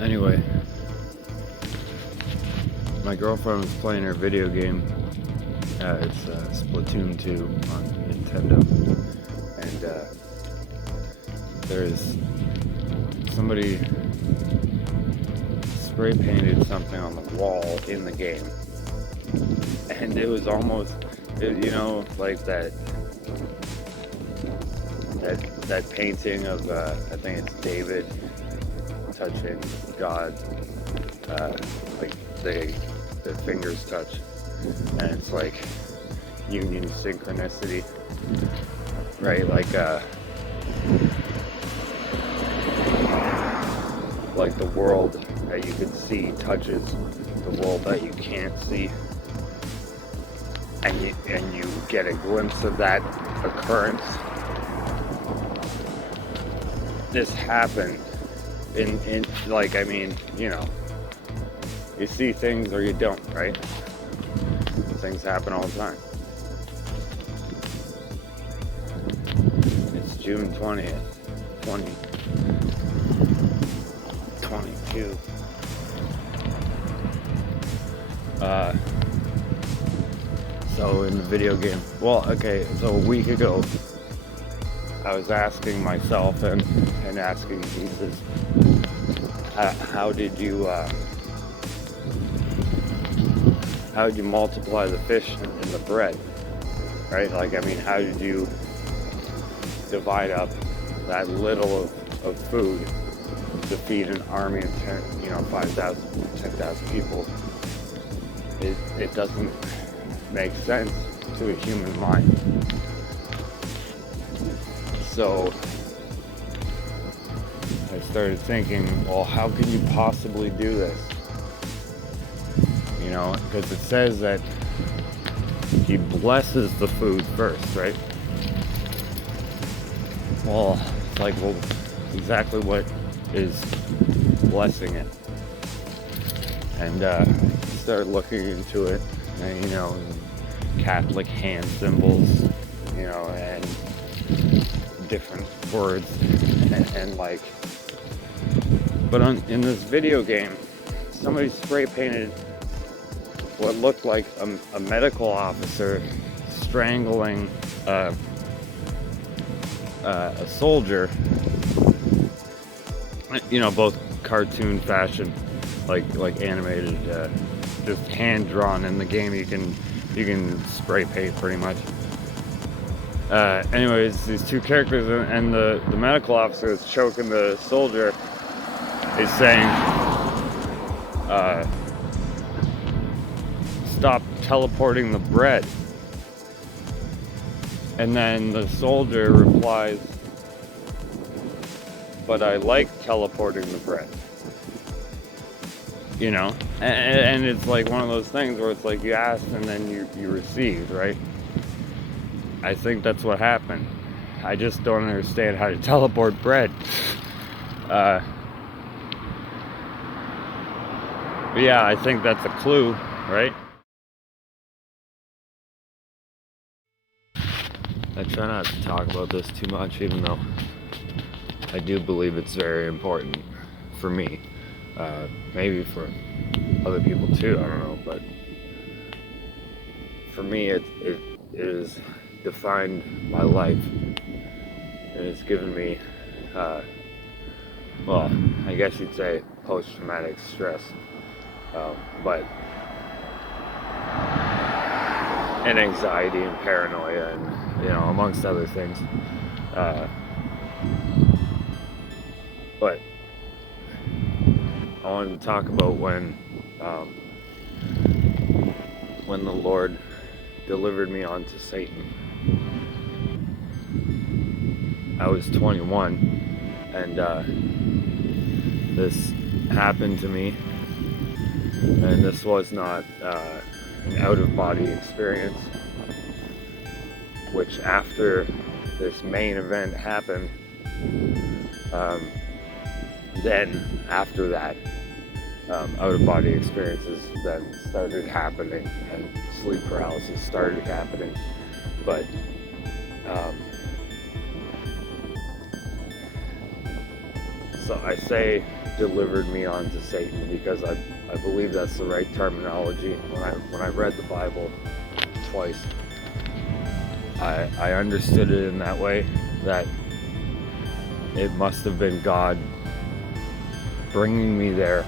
Anyway, my girlfriend was playing her video game. It's Splatoon 2 on Nintendo, and there's somebody spray painted something on the wall in the game, and it was almost, like that painting of I think it's David touching God, like their fingers touch, and it's like union synchronicity, right? Like the world that you can see touches the world that you can't see, and you get a glimpse of that occurrence. This happened in like, I mean, you see things or you don't, right? Things happen all the time. It's June 20th, 2022. So in the video game, so a week ago, I was asking myself and asking Jesus, how did you multiply the fish and the bread, right? Like, I mean, how did you divide up that little of food to feed an army of 5,000, 10,000 people? It doesn't make sense to a human mind. So I started thinking, well, how can you possibly do this? Because it says that he blesses the food first, right? Well, exactly what is blessing it? And started looking into it, and Catholic hand symbols, and different words, but in this video game, somebody spray painted what looked like a medical officer strangling a soldier, both cartoon fashion, like animated, just hand drawn. In the game you can spray paint pretty much. Anyways, these two characters, and the medical officer that's choking the soldier is saying, stop teleporting the bread. And then the soldier replies, but I like teleporting the bread. And it's like one of those things where it's like you asked and then you received, right? I think that's what happened. I just don't understand how to teleport bread. But yeah, I think that's a clue, right? I try not to talk about this too much, even though I do believe it's very important for me. Maybe for other people too, I don't know, but for me it is defined my life, and it's given me well, I guess you'd say post-traumatic stress, but and anxiety and paranoia, and amongst other things, but I wanted to talk about when the Lord delivered me onto Satan. I was 21, and this happened to me, and this was not an out-of-body experience, which after this main event happened, then after that, out-of-body experiences then started happening, and sleep paralysis started happening. But So I say delivered me onto Satan because I believe that's the right terminology. When I read the Bible twice, I understood it in that way, that it must have been God bringing me there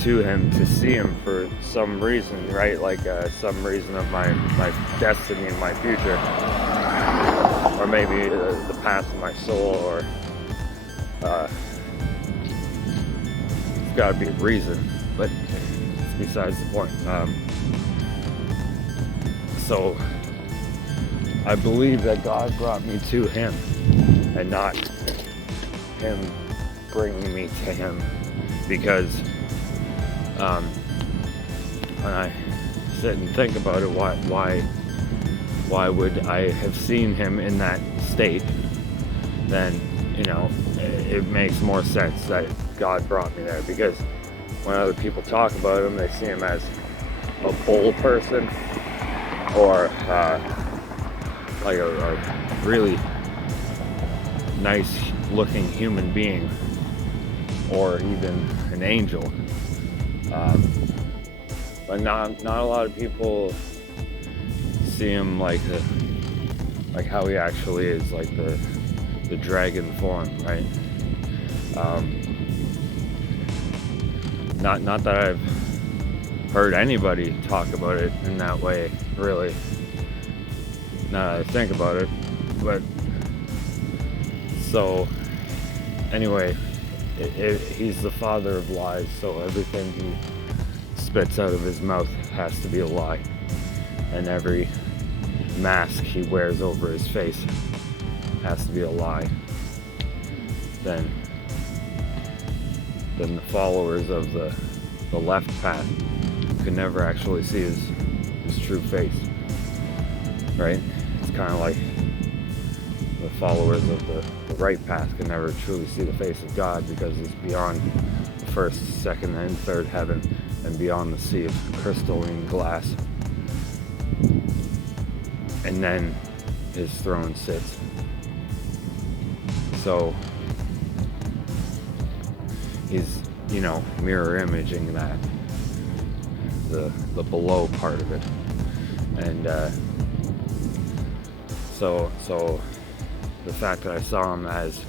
to him to see him for some reason, right? Like some reason of my destiny and my future, or maybe the path of my soul, or it's got to be a reason, but it's besides the point. So I believe that God brought me to him and not him bringing me to him, because when I sit and think about it, why would I have seen him in that state? Then, you know, it makes more sense that God brought me there, because when other people talk about him, they see him as a bull person, or like a really nice looking human being, or even an angel. But not a lot of people see him like how he actually is, like the dragon form, right? Not that I've heard anybody talk about it in that way, really. Now that I think about it, but so anyway, he's the father of lies, so everything he spits out of his mouth has to be a lie, and every mask he wears over his face has to be a lie. Then the followers of the left path can never actually see his true face, right? It's kind of like the followers of the right path can never truly see the face of God, because it's beyond the first, second, and third heaven, and beyond the sea of crystalline glass. And then his throne sits. So he's, you know, mirror imaging that, the below part of it. And so the fact that I saw him as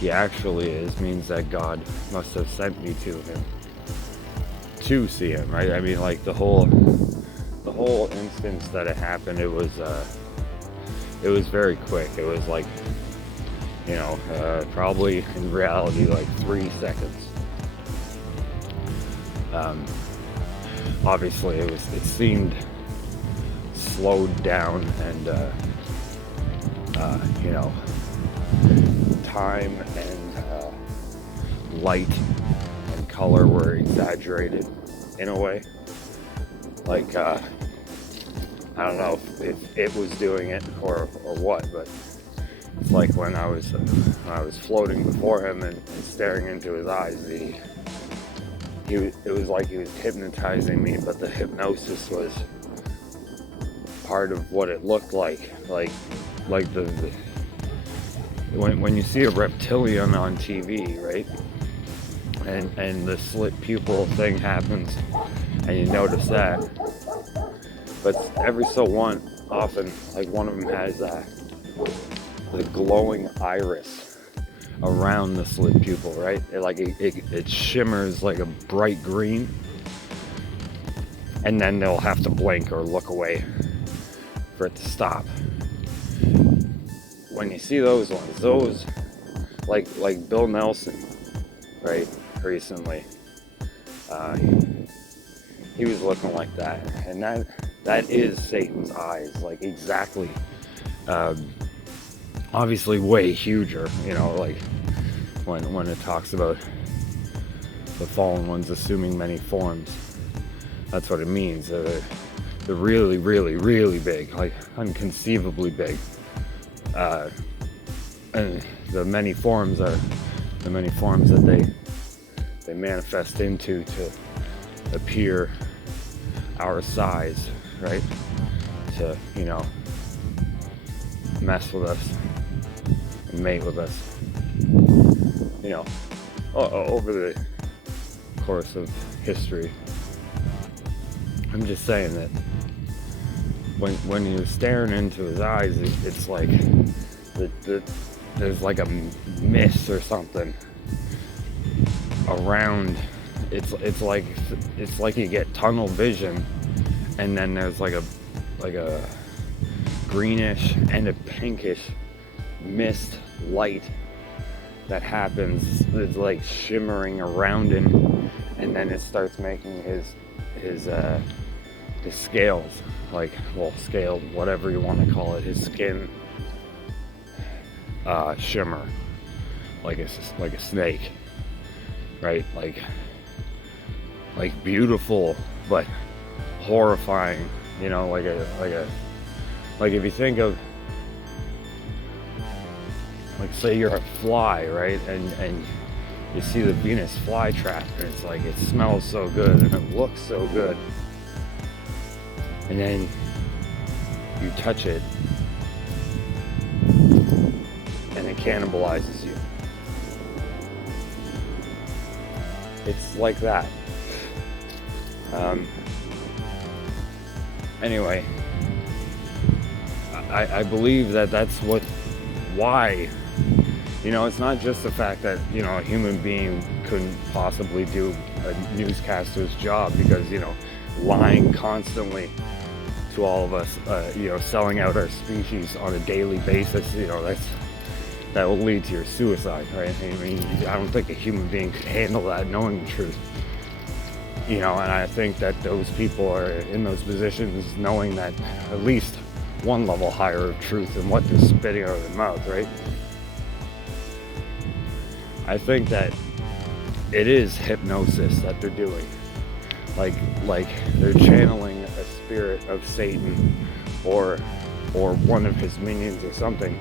he actually is means that God must have sent me to him to see him, right? I mean, like the whole instance that it happened, it was very quick. It was like, you know, probably in reality like 3 seconds. Obviously it seemed slowed down, and you know, time and light and color were exaggerated in a way. Like I don't know if it was doing it or what, but it's like when I was floating before him and staring into his eyes, it was like he was hypnotizing me, but the hypnosis was part of what it looked like the when you see a reptilian on TV, right? And the slit pupil thing happens, and you notice that. But every so often, like one of them has the glowing iris around the slit pupil, right? It shimmers like a bright green, and then they'll have to blink or look away for it to stop. When you see those ones, those like Bill Nelson, right? Recently, he was looking like that, and that is Satan's eyes, like exactly. Obviously, way huger, you know, like when it talks about the fallen ones assuming many forms. That's what it means. They're really, really, really big, like unconceivably big. And the many forms that they manifest into to appear our size, right? To, you know, mess with us and mate with us. you know, over the course of history. I'm just saying that when you're staring into his eyes, it's like there's like a mist or something around. It's like you get tunnel vision, and then there's like a greenish and a pinkish mist light that happens. It's like shimmering around him, and then it starts making his scales, scaled, whatever you want to call it, his skin shimmer like a snake, right? Like beautiful but horrifying, you know, like if you think of, like, say you're a fly, right, and you see the Venus flytrap, and it's like, it smells so good and it looks so good, and then you touch it and it cannibalizes you. It's like that. Anyway, I believe that's why, you know, it's not just the fact that, you know, a human being couldn't possibly do a newscaster's job, because, you know, lying constantly to all of us, you know, selling out our species on a daily basis, you know, that will lead to your suicide, right? I mean, I don't think a human being could handle that, knowing the truth. You know, and I think that those people are in those positions knowing that at least one level higher of truth than what they're spitting out of their mouth, right? I think that it is hypnosis that they're doing. Like they're channeling a spirit of Satan or one of his minions or something.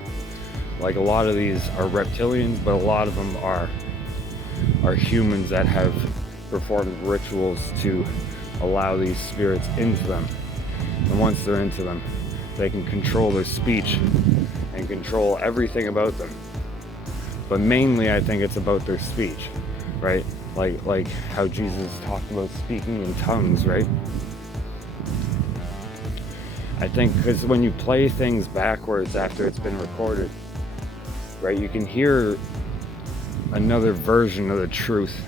Like, a lot of these are reptilians, but a lot of them are humans that have performed rituals to allow these spirits into them. And once they're into them, they can control their speech and control everything about them. But mainly, I think it's about their speech, right? Like how Jesus talked about speaking in tongues, right? I think because when you play things backwards after it's been recorded, right, you can hear another version of the truth